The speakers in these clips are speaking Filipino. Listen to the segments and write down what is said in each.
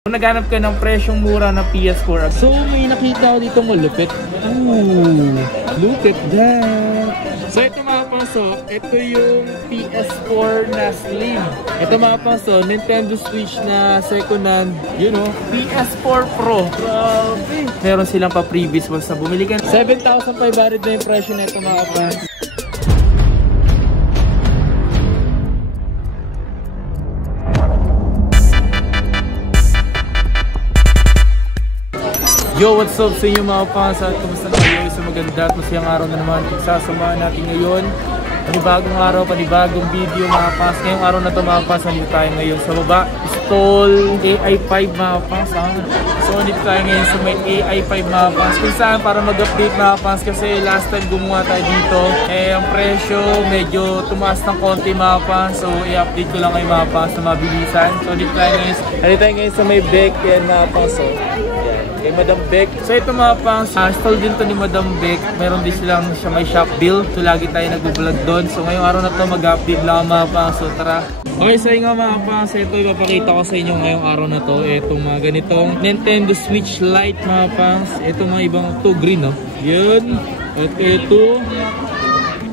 Kung naghanap ka ng presyong mura na PS4, so may nakita ko dito malupit. Ooh, look at that. So ito mga paso, ito yung PS4 na Slim. Ito mga paso, Nintendo Switch na second hand, you know, PS4 Pro. Grabe. Meron silang pa-previous ones na bumili ka. 7,500 na yung presyo na ito mga paso. Yo, what's up sa inyo mga fans at kumusta na kayo? Sa maganda at masayang araw na naman pagsasamahan natin ngayon. Panibagong araw, panibagong video mga fans. Ngayong araw na ito mga fans, nandito tayo ngayon sa baba. Install AI5 mga fans. So nandito tayo ngayon sa may AI5 mga fans. Kung saan para mag-update mga fans kasi last time gumawa tayo dito. Ang presyo medyo tumaas ng konti mga fans. So i-update ko lang kayo mga fans na mabilisan. So nandito tayo ngayon sa may Beck yan mga fans. So kay Madam Beck. So ito mga pangs, install din to ni Madam Beck. Meron din silang siya may shop bill. So lagi tayo nag-vlog doon. So ngayong araw na to mag-update lang mga pangs. So tara. Okay, so yung mga pangs, ito ipapakita ko sa inyo ngayong araw na to. Itong mga ganitong Nintendo Switch Lite mga pangs. Ito mga ibang to green no. Yun. At ito.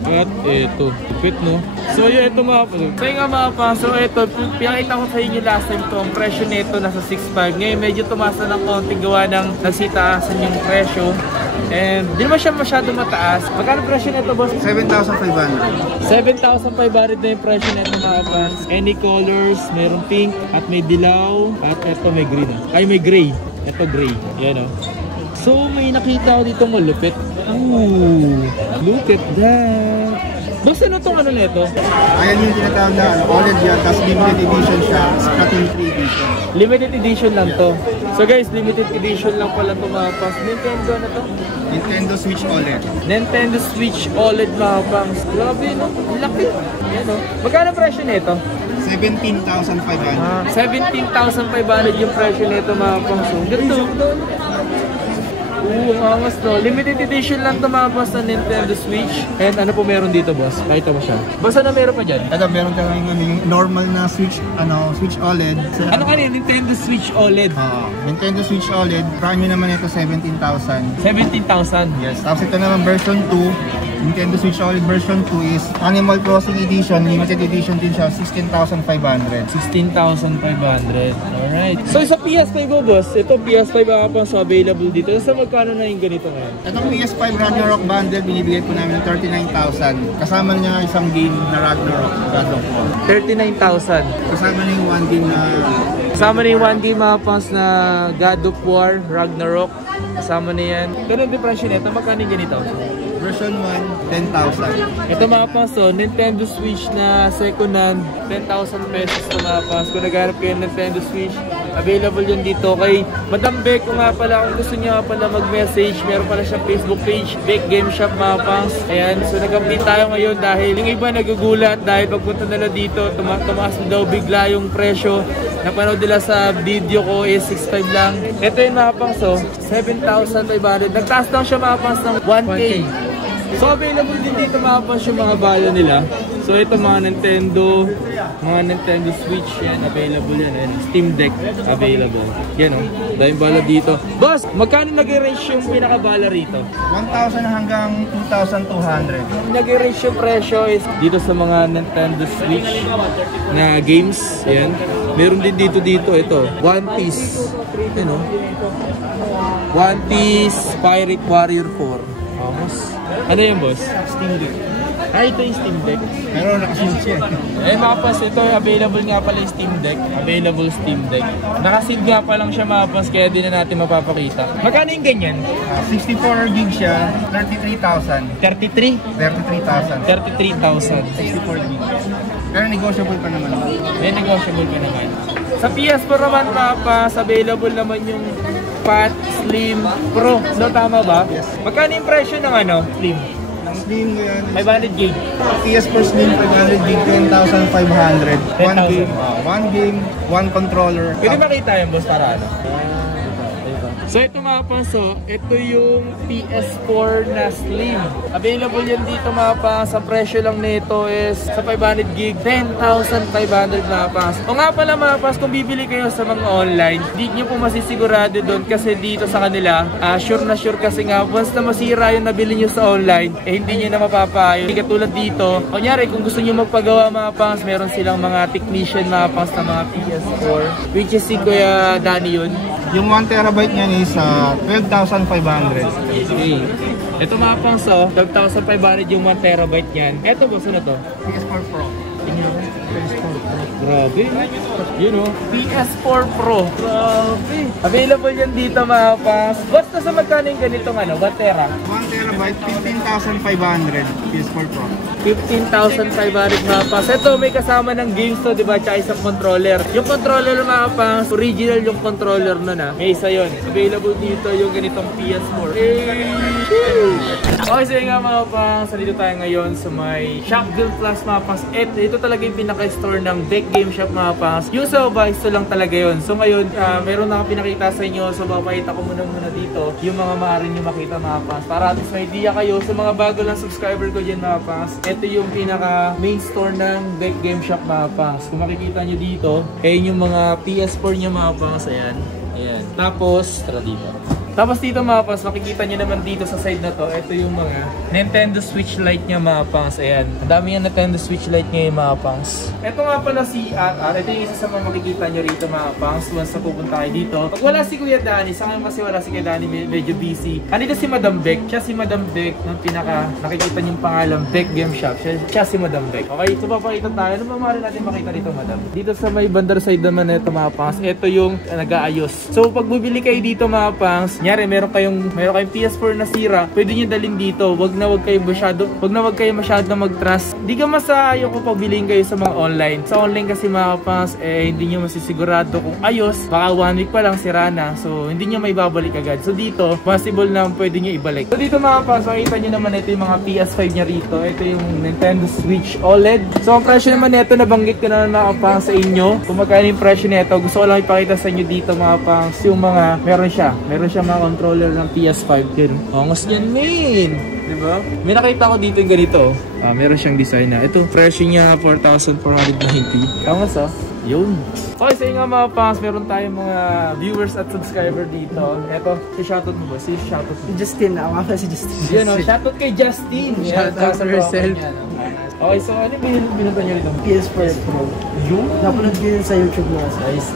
At ito. Ipit no. So yun, ito mga pangs. So yung mga pangs, so ito, pinakita ko sa inyo last time to. Ang presyo nito nasa 6.5. Ngayon medyo tumaas na ng konting gawa ng nagsitaasan yung presyo. And di naman siya masyado mataas. Magkano presyo nito boss? 7,500. 7,500 na yung presyo nito mga pangs. Any colors, mayroong pink at may dilaw. At ito may green. Ay may gray. Ito gray. Yan o. So may nakita ko dito malupit. Ooh, look at that. Boss, ano itong ano nito? Ayan yung tinatawag na OLED yan, tapos limited edition siya, Splatoon 3 edition. Limited edition lang to. So guys, limited edition lang pala ito mga pangs. Nintendo na to? Nintendo Switch OLED. Nintendo Switch OLED mga pangs. Grabe no? Laki. Yan no? Magkano presyo nito? 17,500. 17,500 yung presyo nito mga pangs. Ganda. Angas no. Limited edition lang ito mga boss na Nintendo Switch. And ano po meron dito boss? Pakita mo siya. Boss, ano meron pa dyan? Ito, meron ka yung normal na Switch, Switch OLED. Ano kanina? Nintendo Switch OLED? Nintendo Switch OLED. Prime naman ito 17,000. 17,000? Yes. Tapos ito naman version 2. Nintendo Switch OLED version 2 is Animal Crossing Edition. Limited edition din siya. 16,500. 16,500. Alright. So sa PS5 mo boss, ito PS5 mga pang so available dito. So magkano na yung ganito ngayon? Itong PS5 Ragnarok bundle, binibigay ko namin ng 39,000. Kasama niya isang game na Ragnarok, God of War. 39,000. Kasama na yung one game na... Kasama na yung one game mga pangs na God of War, Ragnarok. Kasama na yan. Ganun din presyo nito. Magkano yung ganito? Version 1, 10,000. Ito mga pangs, so, Nintendo Switch na second hand, 10,000 pesos na mga pangs. Kung naghanap kayo ng Nintendo Switch, available yun dito kay Madam Beck. Kung nga pala, kung gusto niya pala mag-message, meron pala siyang Facebook page, Beck Game Shop mga pangs. Ayan, so nag-update tayo ngayon dahil yung iba nagugulat dahil pagpunta nila dito, tumaas na daw bigla yung presyo. Napanood nila sa video ko is 6.5 lang. Ito yung mga pangs, so 7,500. Nagtaas lang siya mga pangs ng 1K. So available din dito mga pangs yung mga bala nila. So ito mga Nintendo Switch yan, available yan. And Steam Deck available. Yan o, dahil bala dito. Boss, magkano nag-range yung pinakabala rito? 1,000 hanggang 2,200. Nag-range yung presyo is dito sa mga Nintendo Switch na games. Yan. Meron din dito ito. One Piece. Yan o. One Piece Pirate Warrior 4. Vamos. Ano yung boss? Steam Deck. Ito yung Steam Deck. Pero naka-sealed siya. Mga pas, ito available nga pala yung Steam Deck. Available Steam Deck. Naka-sealed nga pa lang siya mga pas, kaya din na natin mapapakita. Magkano yung ganyan? 64 gig siya, 33,000. 33? 33,000. 33,000. 64 gig. Pero negotiable pa naman. May negotiable pa naman. Sa PS4 naman mga pas, available naman yung Fat Slim Pro. No, tama ba? Yes. Magkano yung presyo ng Slim? Slim yan. 500 gig. PS4 Slim 500 gig, 10,500. 10,000. One game, one controller. Pwede makita yung boss para ano? So ito mga pangs, ito yung PS4 na Slim. Available yan dito mga pangs. Sa presyo lang nito is sa 500 gig, 10,500 mga pangs. O nga pala mga pangs, kung bibili kayo sa mga online, hindi nyo po masisigurado doon kasi dito sa kanila, sure na sure kasi nga, once na masira yung nabili nyo sa online, hindi nyo na mapapaayos. Hindi katulad dito. Kunyari, kung gusto nyo magpagawa mga pangs, meron silang mga technician mga pangs na mga PS4, which is si Kuya Danny yun. Yung 1TB niyan is 12,500. Okay. Ito mga pangs, 12,500 yung 1TB yan. Ito boss, ano to? PS4 Pro. Tingnan mo. PS4 Pro. Grabe. Yun o. PS4 Pro. Grabe. Available yan dito mga pangs. Basta sa magkano yung ganitong 1TB? 1TB, 15,500 PS4 Pro. 15,500 mga pangs. Ito may kasama ng games to, diba? Tsaka isang controller. Yung controller mga pangs, original yung controller nun May isa yun. Available dito yung ganitong PS4. Okay, so yun nga mga pangs. Dito tayo ngayon sa may Shopville Plus mga pangs. Ito talaga yung pinaka-store ng Beck Game Shop mga pangs. Yung sa Vice lang talaga yun. So ngayon, meron na akong pinakita sa inyo. So papakita ko muna dito yung mga maaaring nyo makita mga pangs. Para at least may idea kayo sa mga bago lang subscriber ko dyan mga pangs. Ito yung pinaka main store ng Beck Game Shop mga pangs. Kung makikita nyo dito, ayun yung mga PS4 nyo mga pangs. Ayan. Ayan. Tapos, tara dito. Tapos dito mga pangs, makikita nyo naman dito sa side na to, ito yung mga Nintendo Switch Lite niya mga pangs. Ayan. Ang dami yung Nintendo Switch Lite niya yung mga pangs. Ito nga pala si RR. Ito yung isa sa mga makikita nyo rito mga pangs once na pupunta kayo dito. Pag wala si Kuya Danny, sa ngayon kasi wala si Kuya Danny, medyo busy. Andito si Madam Beck. Siya si Madam Beck ng pinaka nakikita nyo yung pangalan Beck Game Shop. Siya si Madam Beck. Okay, so papakita tayo. Ano ba maaari natin makita dito Madam? Dito sa may bandar side naman ito mga pangs. Ito yung nag-aayos. So pag bumili kayo dito mga pangs, nyari meron kayong PS4 na sira, pwede niyo dalhin dito. Wag na wag kayo masyado mag-trust. Di ka masayo kung pagbiliin kayo sa mga online. Sa online kasi mga pangs, hindi niyo masisigurado kung ayos. Baka 1 week pa lang sira na. So hindi niyo may babalik agad. So dito, possible na pwede niyo ibalik. So dito mga pangs, makita niyo naman ito yung mga PS5 niya rito. Ito yung Nintendo Switch OLED. So ang presyo naman nito, nabanggit ko na mga pangs sa inyo. Kung magkano yung presyo nito, gusto ko lang ipakita sa inyo dito mga pangs, yung mga meron siya mga controller ng PS5 din. Angas yan, man! Diba? May nakita ko dito yung ganito. Meron siyang design na. Ito, presyo niya 4,490. Angas yun. Okay, sa nga mga pangs, meron tayong mga viewers at subscriber dito. Ito, si shoutout mo ba? Si shoutout mo? Justin, ako nga si Justin. Yan o, shoutout kay Justin. Shoutout for yourself. Okay, so ano yung binunta nyo rito? PS4 Pro. Yung? Napanood ko yun sa YouTube mo. Nice.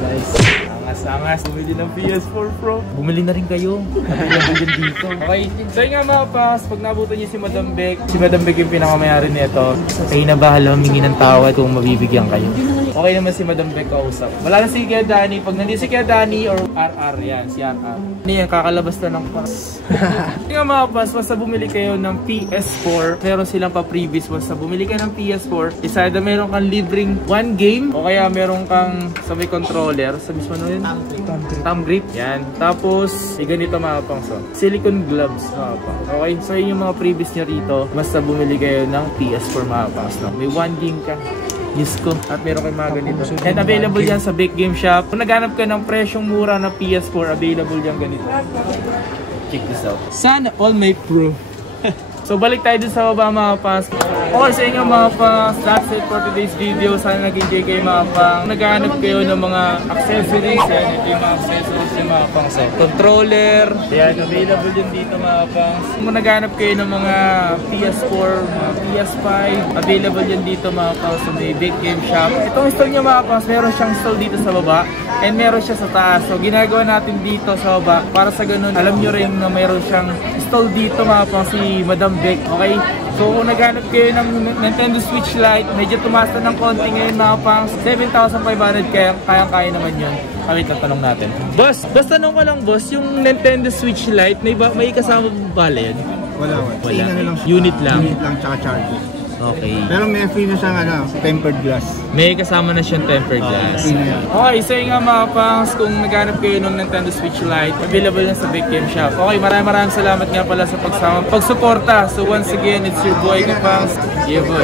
Angas. Bumili ng PS4 Pro. Bumili na rin kayo. Available din dito. Okay. So yun nga mga pangs, pag nabutan niyo si Madam Beck. Si Madam Beck yung pinakamayari nito. Kayo na bahala humingi ng tawad kung mabibigyan kayo. Okay naman si Madam Beck kausap. Wala na si Kuya Danny. Pag nandito si Kuya Danny or RR, yan, si RR. Ano yan, kakalabas na ng pas. Yung nga mga pas, basta bumili kayo ng PS4, meron silang pa-previous. Basta bumili kayo ng PS4, isa na meron kang libreng 1 game, o kaya meron kang sa may controller, sa mismo na yun? Thumb grip. Yan. Tapos, ganito mga pangs. Silicone gloves mga pangs. Okay? So yun yung mga previous nyo rito. Basta bumili kayo ng PS4 mga pangs. May 1 game ka. Yes ko. At meron kayo mga ganito. And available yan sa Beck Game Shop. Kung naghanap ka ng presyong mura na PS4, available yan ganito. Check this out. Sana all may pro. So balik tayo dun sa baba mga pangs. Okay, sa inyo mga pangs, that's it for today's video. Sana nag-enjoy kayo mga pangs. Naghahanap kayo ng mga accessories. Yan, ito yung mga accessories yung mga pangs. Controller. Yan, available yun dito mga pangs. Kung naghahanap kayo ng mga PS4, mga PS5, available yun dito mga pangs sa may Beck Game Shop. Itong store nyo mga pangs, meron siyang stall dito sa baba. And meron siya sa taas. So ginagawa natin dito sa baba. Para sa ganun, alam nyo rin na meron siyang stall dito mga pangs si Madam Beck. Okay? So kung naghanap kayo ng Nintendo Switch Lite, medyo tumaas na ng konti ngayon mga pangs, 7,500 kaya naman yun. Wait, tatanong natin. Boss, tanong ko lang boss, yung Nintendo Switch Lite, may kasama bala yun? Wala. Lang siya. Unit lang tsaka charger. Okay. Pero may free na siyang tempered glass. May kasama na siyang tempered glass. Okay, so yun nga mga pangs, kung naghanap kayo ng Nintendo Switch Lite, available yan sa Beck Game Shop. Okay, maraming salamat nga pala sa pagsuporta. So once again, it's your boy Kapangs. Yeah boy.